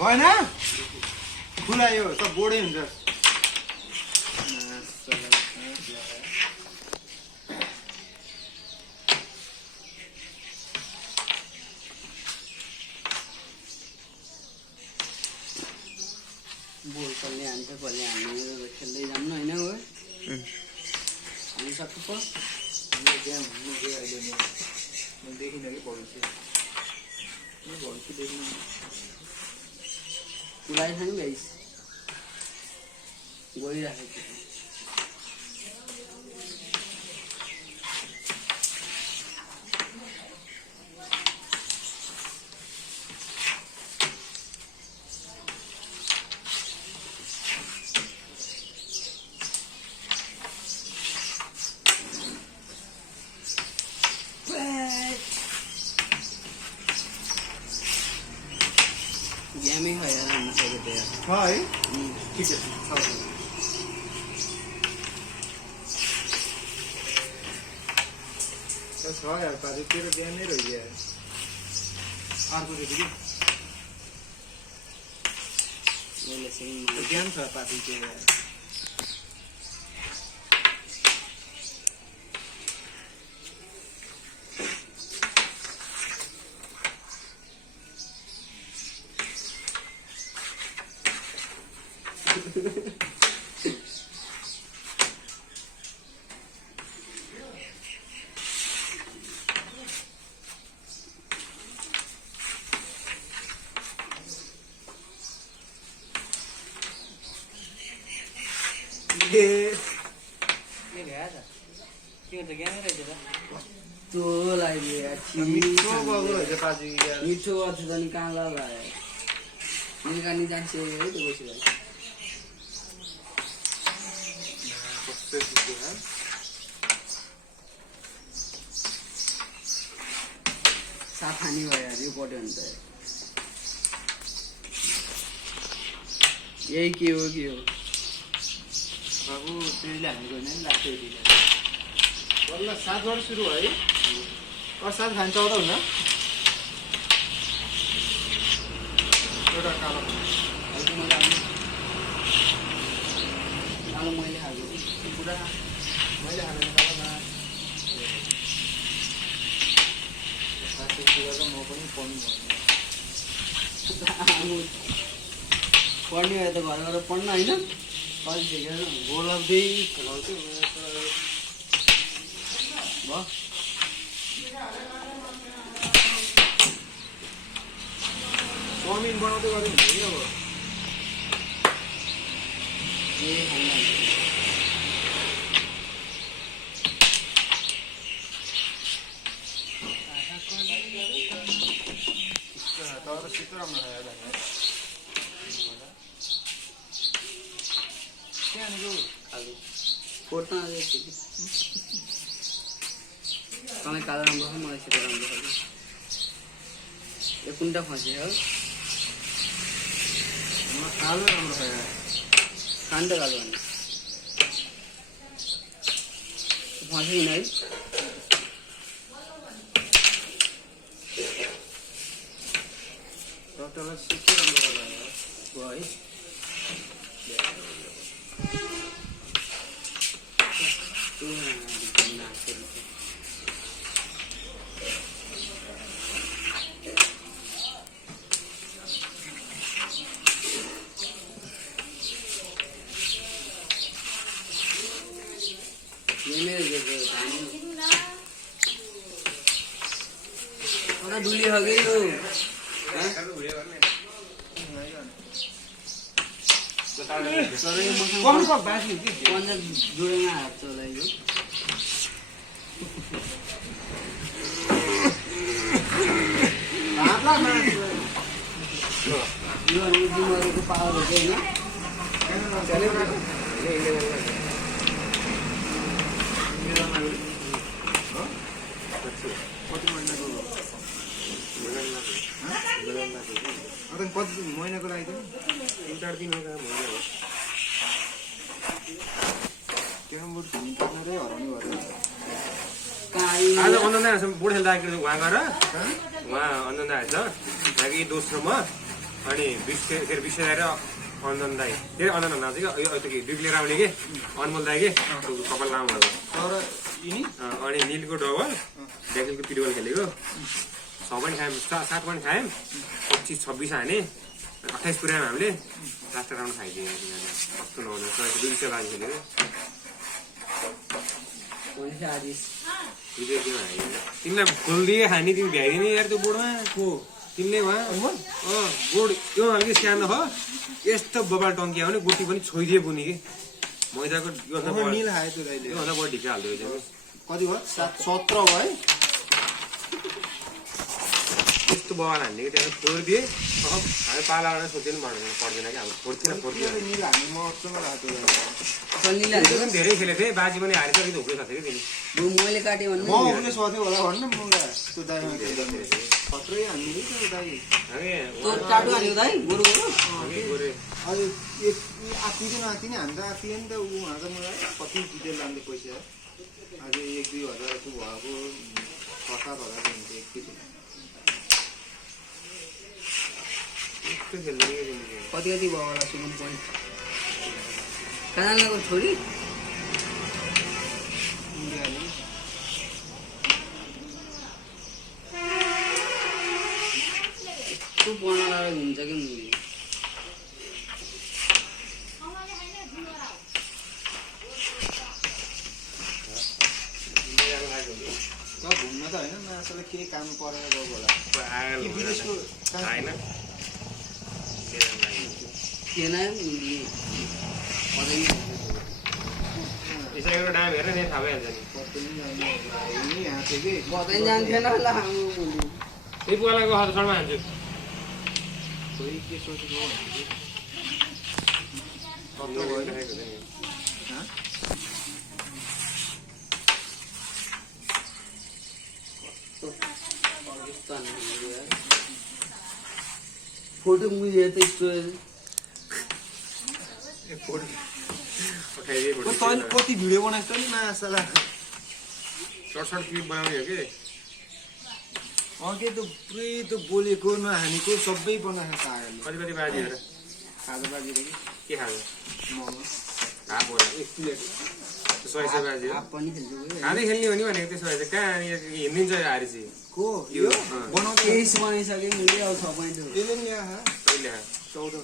भएन खुलायो त बोर्डै हुन्छ बोल कहिले हान्छ कहिले हान्नु खेल्दै जाऊँ न होइन हो हामी सक्छु पो त्यहाँ हुनु गयो अहिले म देखिनँ कि भविष्य देखिनँ कुलाइ खानु गाइस गइराखेको छु ठिक छ छ यार पाजी तेरो बिहान नै रह्यो यार अर्को देखि कि मैले चाहिँ बिहान छ पाजी तेरो यार त्यो लाग्यो यार मिठो भएको रहेछ पाजी यार मिठो अथवा झन् काला भयो निकाल्ने जान्छ है त्यो बसिरहेको कस्तो सुक्यो यार साफानी भयो यार यो पट्यो भने त यही के हो बाबु त्यसले हामी गएन नि लाग्छ बल्ल 7 बाट सुरु भयो है सात खान्छ आउँदा हुन्न एउटा कालो कालो मैले खाएको पुरा मैले खाने कालोमा म पनि पढ्ने भए त घर गएर पढ्न होइन कलेज झिकेर बोलाउँदै खेलाउँथ्यो भयो चाउमिन बनाउँदै गऱ्यो भने अब ए खाना तर छिटो राम्रो खायो त्यहाँनिर खालु फोटो तँलाई कालो राम्रो छ मलाई सेतो राम्रो छ यो कुनटा फस्यो हो कालो राम्रो खायो खानु त कालो भने फस्यो है डक्टरलाई छिटो राम्रो गर्दा भयो है डुली हो गई तो कौन को बैठ नहीं थी कौन सा जुड़ेगा आप तो लाइयो आपला मैं यो अनु जिमहरु को पावर हो गयो हैन चले कति महिनाको लागि त 3-4 दिन हो त्यो मुड पार्टनरै हराउने भयो आज अन्जना आएछ बुढेल दाइको वहाँ गएर वहाँ अन्जना आएछ त्यहाँको दोस्रो म अनि फेरि विषय आएर अन्जन दाई फेरि अन्जना नाच्यो कि यो डिप लिएर आउने कि अनमोल दाई कि कपाल लामो भएको तर यिनी अनि निलको डबल डेकलको पिडबल खेलेको 6 पनि खायौँ 7 पनि खायौँ 25-26 हाने 28 पुऱ्यायौँ हामीले लास्ट राउन्ड खाइदियो कस्तो नहुने 200 बाजी खेलेको तिमीलाई खोलिदिए खाने तिमी भ्याइदिने यार त्यो बोर्डमा को तिमीले वहाँ बोर्ड त्यो अलिकति स्क्यान हो यस्तो बबाल टङ्किया भने गोटी पनि छोइदिए पुनि कि मैदाको निल खायो त्यो दाइले योभन्दा बढी ढिक्का हाल्दै कति भयो 17 भयो यस्तो यस्तो बवाल हान्ने कि त्यहाँ फोडिदिए हामी पाला गरेर सोच्नु पर्दैन कि हाम्रो फोड्थ्यो निल हामी मसँग रातो सन्नीले त्यो पनि धेरै खेलेको थिएँ बाजी पनि हारिसकेको थियो उक्लै थियो कि मैले काटेँ भन्नु म उले सोध्यो होला भन्न मलाई त्यो दाइमा खत्रै हान्ने कि त्यो दाइ तो टाटो हाल्यो दाइ गोरु गोरे अहिले आत्तिने माथि नै हान्छ आत्तिए नि त ऊ हान्छ मलाई कति डिटेल लाँदै पैसा आज 1-2 हजार जस्तो भएको 6-7 हजार हुन्छ एकचोटि यस्तो खेल्ने कति कति भयो होला सुमन पोइन्ट कानालाको छोरी इन्डियाले तँ बनाएर घुम्छ कि मुली घुम्न त होइन मासुलाई केही काम परेर गएको होला आगो विदेशको होइन थिएन मुली यसैको डाम हेरेर नै थाहा भइहाल्छ नि यहाँ थियो कि कतै जान्थेन होला हाम्रो मुली त्यही पुवालाको हदसम्म हान्छु खोइ के सोचेको फोटो मुझे तो स्टोरी कति भिडियो बनाएको नि मासला सर्ट क्लिप बनाउने हो कि अघि त पुरै त बोलेको नहानेको सबै बनाएको सागरले कति कति बाजीहरू खाजा बाजीले के खान्छ मोमो हाफ होला 1 प्लेट 100 बाजी आप पनि खेल्छु हामी खेल्ने हो नि भनेको त्यसो भए चाहिँ कहाँ हिँडिन्छ हारेपछि को यो बनाउँदै केही बनाइसके मुली अब 6 पोइन्ट हो त्यसले नि ल्या कहिले 14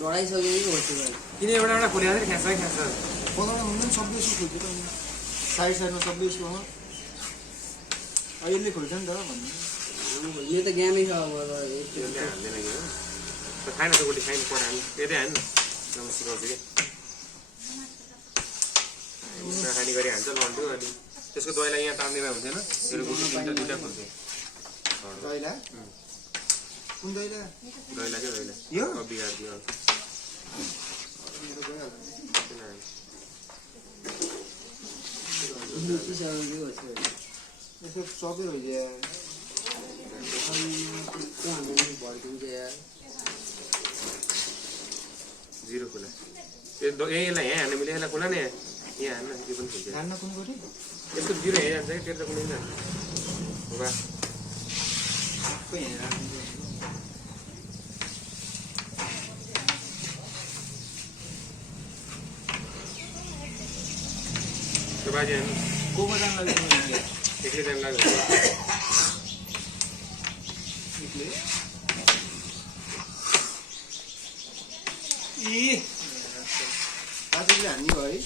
डराइसक्यो कि होस् भाइ किन एउटा एउटा खोलेर ख्यास ख्यास पकाउन हुँदैन सबै यसो खोल्छ त साइड साइडमा सबै यसो अहिले खोल्छ नि त भन्नु यो त गेमै छ अब हाल्दैन कि खाएन त गोटी खाइन पढ हामी त्यतै हान् न म सिकाउँछु कि खाने गरी हान्छ लन्डु अनि त्यसको दहीलाई यहाँ तान्दिँदा हुन्थेन मेरो गोटी दुईवटा खोल्थ्यो दैला कुन दैला दहीलाई क्या दहीलाई यो बिगारिदियो मेरो गइहाल्छ यसो सबै हो या जिरो खोला यसलाई यहाँ हान्नु मिले यसलाई खोला नि यहाँ हान्न त्यो पनि खोल्छ खान्न कुन गरी यसको जिरो यहाँ जान्छ कि तेरो त कुनै जान्छ हो सबै यहाँ राख्नु त्यो बाजी हान्नु को जान लाग्यो एक्लै जानु लाग्यो दाजुले हान्ने भयो है